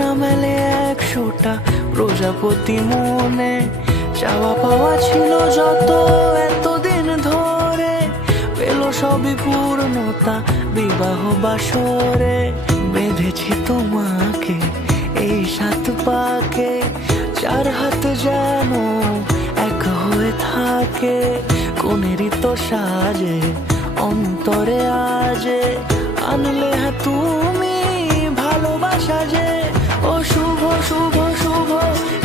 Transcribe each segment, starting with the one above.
না মেলে 100টা প্রজাপতি মনে, চাওয়া পাওয়া ছিল যত এতদিন ধরে, পেল সবই পূর্ণতা বিবাহ বাসরে। বেঁধেছি তোমাকে এই 7 পাকে, 4 হাত যেন এক হয়ে থাকে। কোনেরই তো সাজে অন্তরে আজে, আনলে হ্যাঁ তুমি ভালোবাসা যে। ও শুভ শুভ শুভ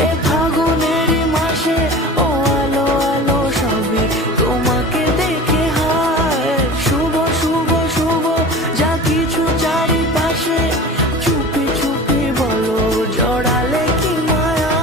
এ ফাগুনেরই মাসে, ও আলো আলো সবই তোমাকে দেখে হায়। শুভ শুভ শুভ যা কিছু চারিপাশে, চুপি চুপি বলো জড়ালে কি মায়া।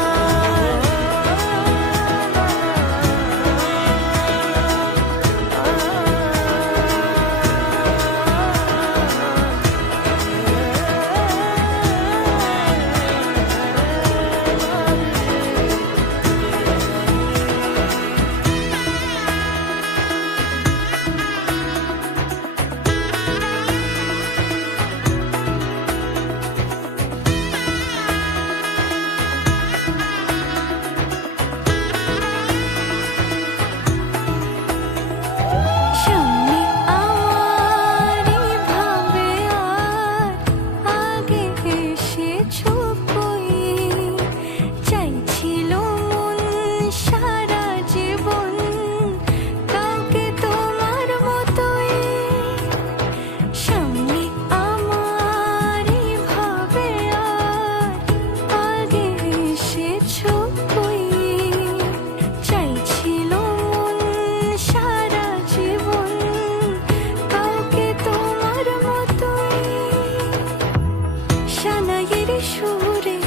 সুরে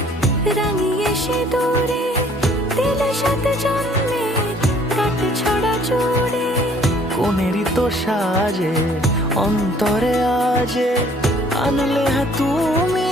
রাঙিয়ে সে দূরে দিলে 7 জন্মের কাট ছড়া জোড়ে। কোনেরই তো সাজে অন্তরে আজে, আনলে হ্যাঁ তুমি